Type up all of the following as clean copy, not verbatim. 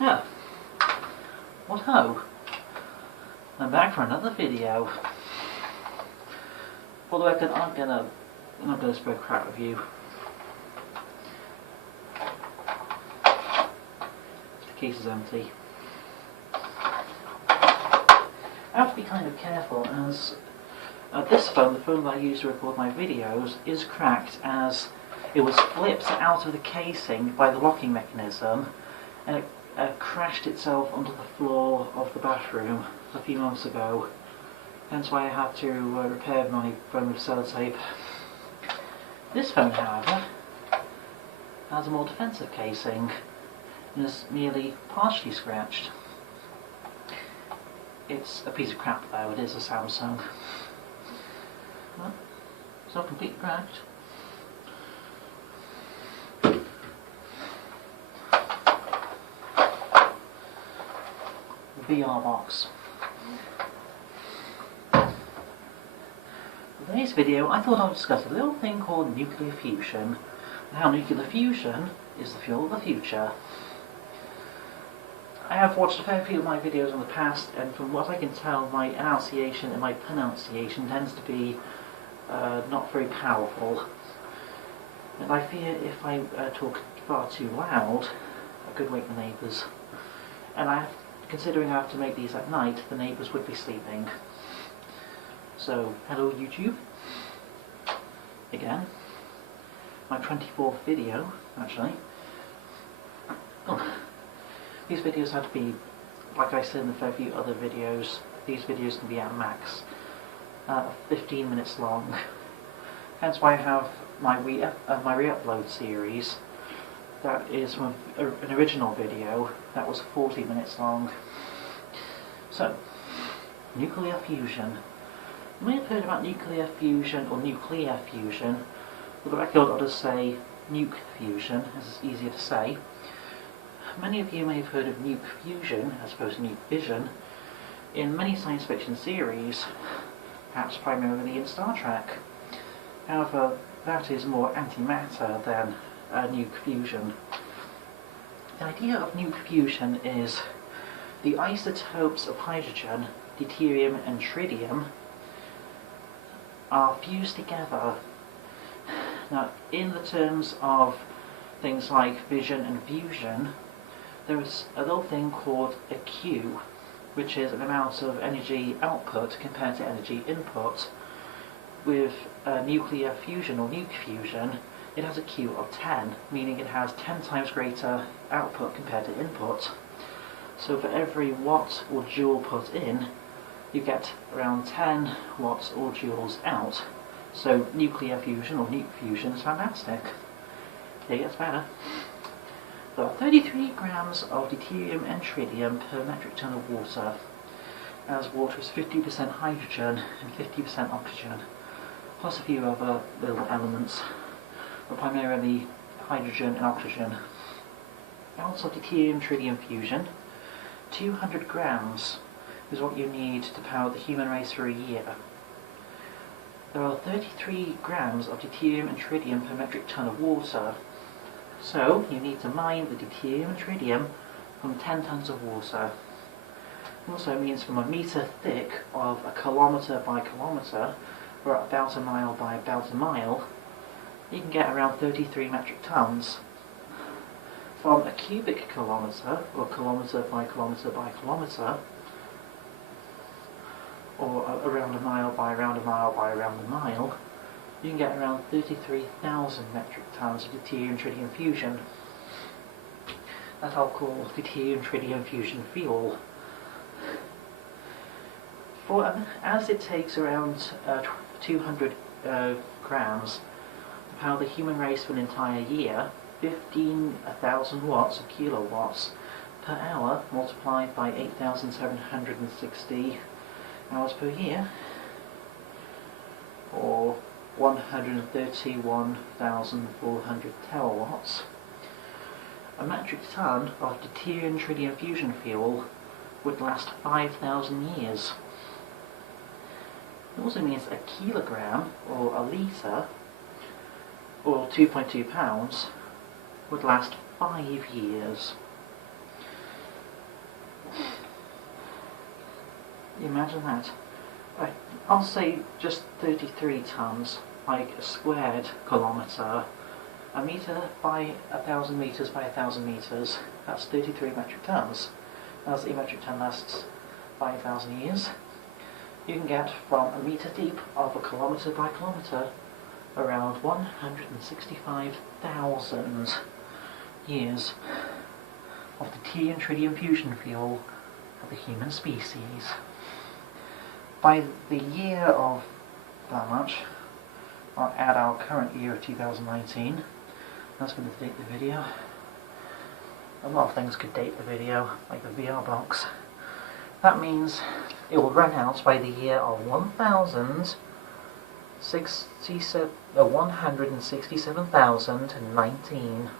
Yeah. What ho! I'm back for another video. For the record, I'm not gonna spread crap with you. The case is empty. I have to be kind of careful as this phone, the phone that I use to record my videos, is cracked as it was flipped out of the casing by the locking mechanism and it crashed itself onto the floor of the bathroom a few months ago. Hence why I had to repair my phone with sellotape. This phone, however, has a more defensive casing and is merely partially scratched. It's a piece of crap though, it is a Samsung. Well, it's not completely cracked. VR box. For today's video, I thought I'd discuss a little thing called nuclear fusion, and how nuclear fusion is the fuel of the future. I have watched a fair few of my videos in the past, and from what I can tell, my enunciation and my pronunciation tends to be not very powerful. And I fear if I talk far too loud, I could wake the neighbours. And considering I have to make these at night, the neighbours would be sleeping. So, hello YouTube. Again. My 24th video, actually. Oh. These videos have to be, like I said in a fair few other videos, these videos can be at max 15 minutes long. Hence why I have my re-upload series. That is from an original video that was 40 minutes long. So, nuclear fusion. You may have heard about nuclear fusion or nuclear fusion. For the record, I'll just say nuke fusion, as it's easier to say. Many of you may have heard of nuke fusion, as opposed to nuke fission, in many science fiction series, perhaps primarily in Star Trek. However, that is more antimatter than nuke fusion. The idea of nuke fusion is the isotopes of hydrogen, deuterium and tritium are fused together. Now, in the terms of things like fission and fusion, there is a little thing called a Q, which is an amount of energy output compared to energy input. With nuclear fusion or nuke fusion, it has a Q of 10, meaning it has 10 times greater output compared to input. So for every watt or joule put in, you get around 10 watts or joules out. So nuclear fusion or nuke fusion is fantastic. It gets better. There are 33 grams of deuterium and tritium per metric ton of water, as water is 50% hydrogen and 50% oxygen, plus a few other little elements, but primarily hydrogen and oxygen. Ounce of deuterium-tritium fusion, 200 grams is what you need to power the human race for a year. There are 33 grams of deuterium and tritium per metric ton of water, so you need to mine the deuterium and tritium from 10 tons of water. It also means from a metre thick of a kilometre by kilometre, or about a mile by about a mile, you can get around 33 metric tons. From a cubic kilometre, or kilometre by kilometre by kilometre, or around a mile by around a mile by around a mile, you can get around 33,000 metric tons of deuterium-tritium fusion. That I'll call deuterium-tritium fusion fuel. As it takes around 200 grams to power the human race for an entire year, 15,000 watts or kilowatts per hour multiplied by 8,760 hours per year, or 131,400 terawatts. A metric ton of deuterium-tritium fusion fuel would last 5,000 years. It also means a kilogram, or a litre, or 2.2 pounds, would last 5 years. Imagine that. I'll say just 33 tons, like a squared kilometre. A metre by 1,000 metres by 1,000 metres, that's 33 metric tons. As a metric ton lasts 5,000 years, you can get from a metre deep of a kilometre by kilometre around 165,000 years of the deuterium tritium fusion fuel of the human species. By the year of that much, I'll add our current year of 2019. That's going to date the video. A lot of things could date the video, like the VR box. That means it will run out by the year of 167,019.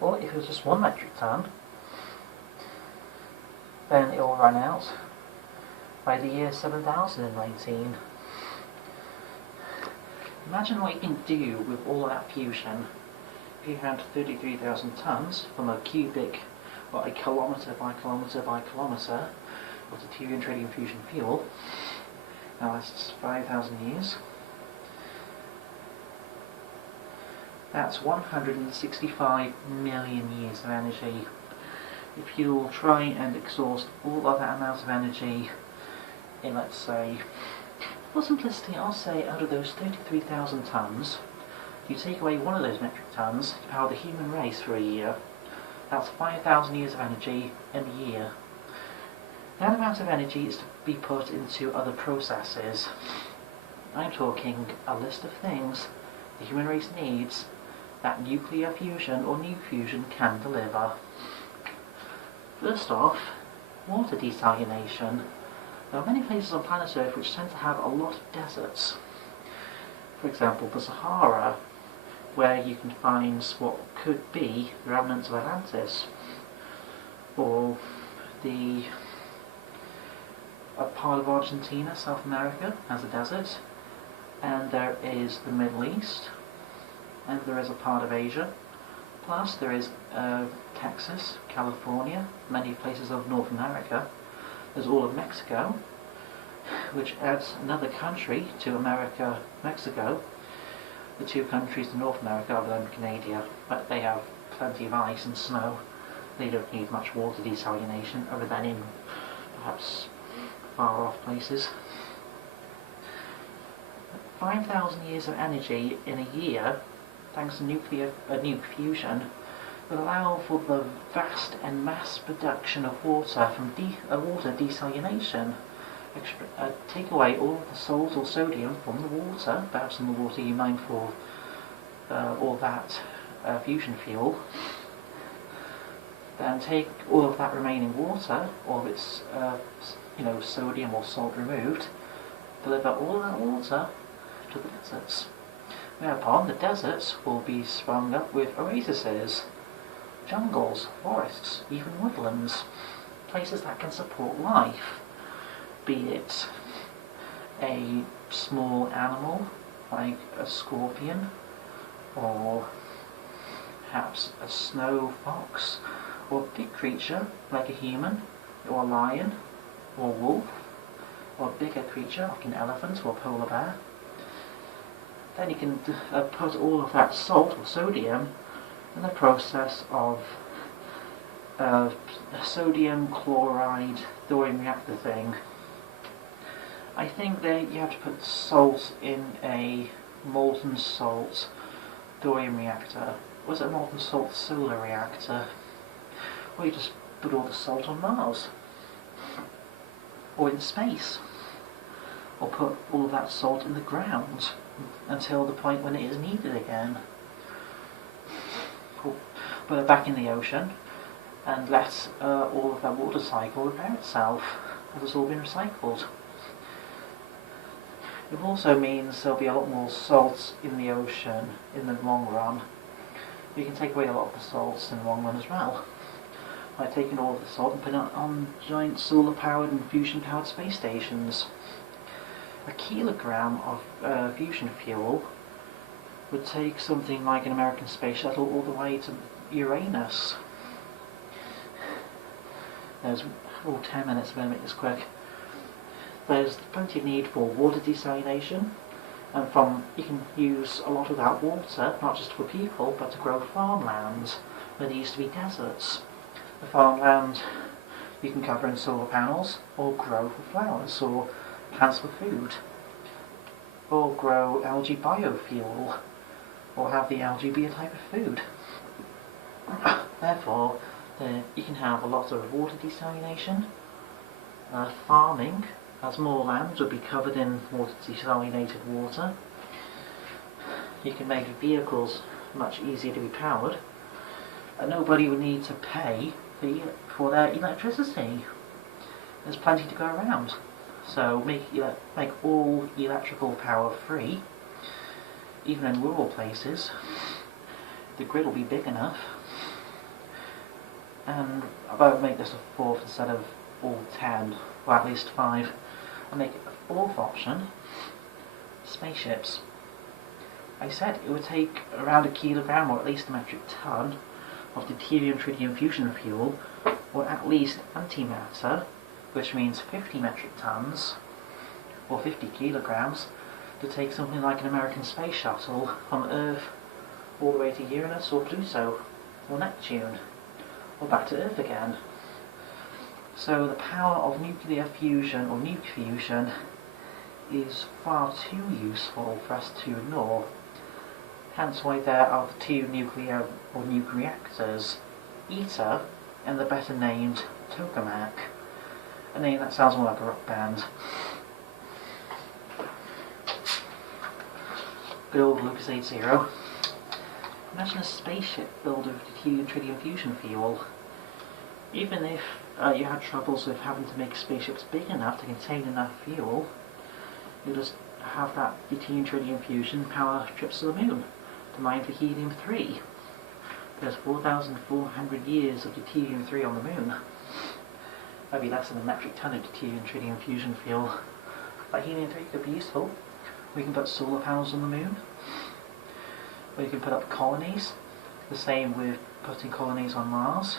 Or if it was just 1 metric ton, then it will run out by the year 7019. Imagine what you can do with all of that fusion if you had 33,000 tons from a cubic, or a kilometre by kilometre by kilometre of deuterium tritium fusion fuel. Now lasts 5,000 years. That's 165 million years of energy. If you'll try and exhaust all of that amount of energy in, let's say, for simplicity, I'll say out of those 33,000 tons, you take away one of those metric tons to power the human race for a year. That's 5,000 years of energy in a year. That amount of energy is to be put into other processes. I'm talking a list of things the human race needs that nuclear fusion or nuke fusion can deliver. First off, water desalination. There are many places on planet Earth which tend to have a lot of deserts. For example, the Sahara, where you can find what could be the remnants of Atlantis, or a part of Argentina, South America, has a desert, and there is the Middle East, and there is a part of Asia, plus there is Texas, California, many places of North America. There's all of Mexico, which adds another country to America, Mexico. The two countries in North America other than Canada, but they have plenty of ice and snow. They don't need much water desalination other than in perhaps far off places. 5,000 years of energy in a year, thanks to nuke fusion, will allow for the vast and mass production of water from water desalination. Take away all the salt or sodium from the water, perhaps in the water you mine for all that fusion fuel. Then take all of that remaining water, all of its sodium or salt removed, deliver all of that water to the deserts. Whereupon the deserts will be sprung up with oases, jungles, forests, even woodlands, places that can support life, be it a small animal like a scorpion, or perhaps a snow fox, or a big creature like a human, or a lion, or a wolf, or a bigger creature like an elephant or a polar bear. Then you can put all of that salt or sodium in the process of sodium chloride thorium reactor thing. I think that you have to put salt in a molten salt thorium reactor. Was it a molten salt solar reactor? Or you just put all the salt on Mars, or in space, or put all of that salt in the ground until the point when it is needed again. Put it back in the ocean and let all of that water cycle repair itself as it's all been recycled. It also means there'll be a lot more salt in the ocean in the long run. You can take away a lot of the salts in the long run as well, by taking all of the salt and putting it on giant solar-powered and fusion-powered space stations. A kilogram of fusion fuel would take something like an American space shuttle all the way to Uranus. There's 10 minutes, I'm going to make this quick. There's plenty of need for water desalination, and you can use a lot of that water, not just for people, but to grow farmlands where there used to be deserts. The farmland you can cover in solar panels, or grow for flowers, or plants for food, or grow algae biofuel, or have the algae be a type of food. Therefore, you can have a lot of water desalination, farming, as more land would be covered in desalinated water. You can make vehicles much easier to be powered, and nobody would need to pay for their electricity. There's plenty to go around. So make all electrical power free, even in rural places. The grid will be big enough, and I would make this a fourth instead of all 10, or at least 5. I'll make it a fourth option: spaceships. I said it would take around a kilogram, or at least a metric ton, of deuterium-tritium fusion fuel, or at least antimatter, which means 50 metric tons, or 50 kilograms, to take something like an American space shuttle from Earth all the way to Uranus or Pluto or Neptune, or back to Earth again. So the power of nuclear fusion or nuke fusion is far too useful for us to ignore. Hence why there are the two nuclear or nuke reactors, ITER and the better named Tokamak, a name that sounds more like a rock band. Good old Lucas 80. Imagine a spaceship filled with deuterium-tritium fusion fuel. Even if you had troubles with having to make spaceships big enough to contain enough fuel, you just have that deuterium-tritium fusion power trips to the moon to mine for helium-3. There's 4,400 years of deuterium-3 on the moon. That'd be less than a metric ton of deuterium-tritium fusion fuel. But helium-3 could be useful. We can put solar panels on the moon. We can put up colonies. The same with putting colonies on Mars.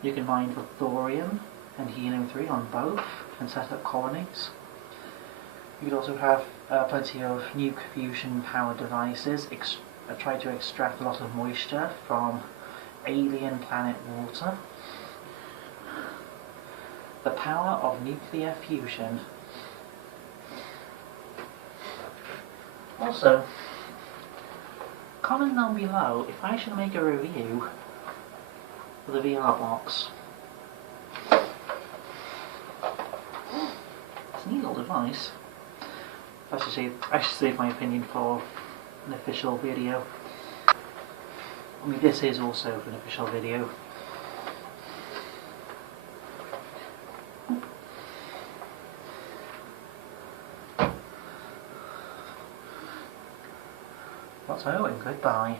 You can mine for thorium and helium-3 on both and set up colonies. You could also have plenty of nuke fusion power devices, try to extract a lot of moisture from alien planet water. The power of nuclear fusion. Also, comment down below if I should make a review of the VR box. It's a neat little device. I should save my opinion for an official video. I mean, this is also an official video. That's all, and goodbye.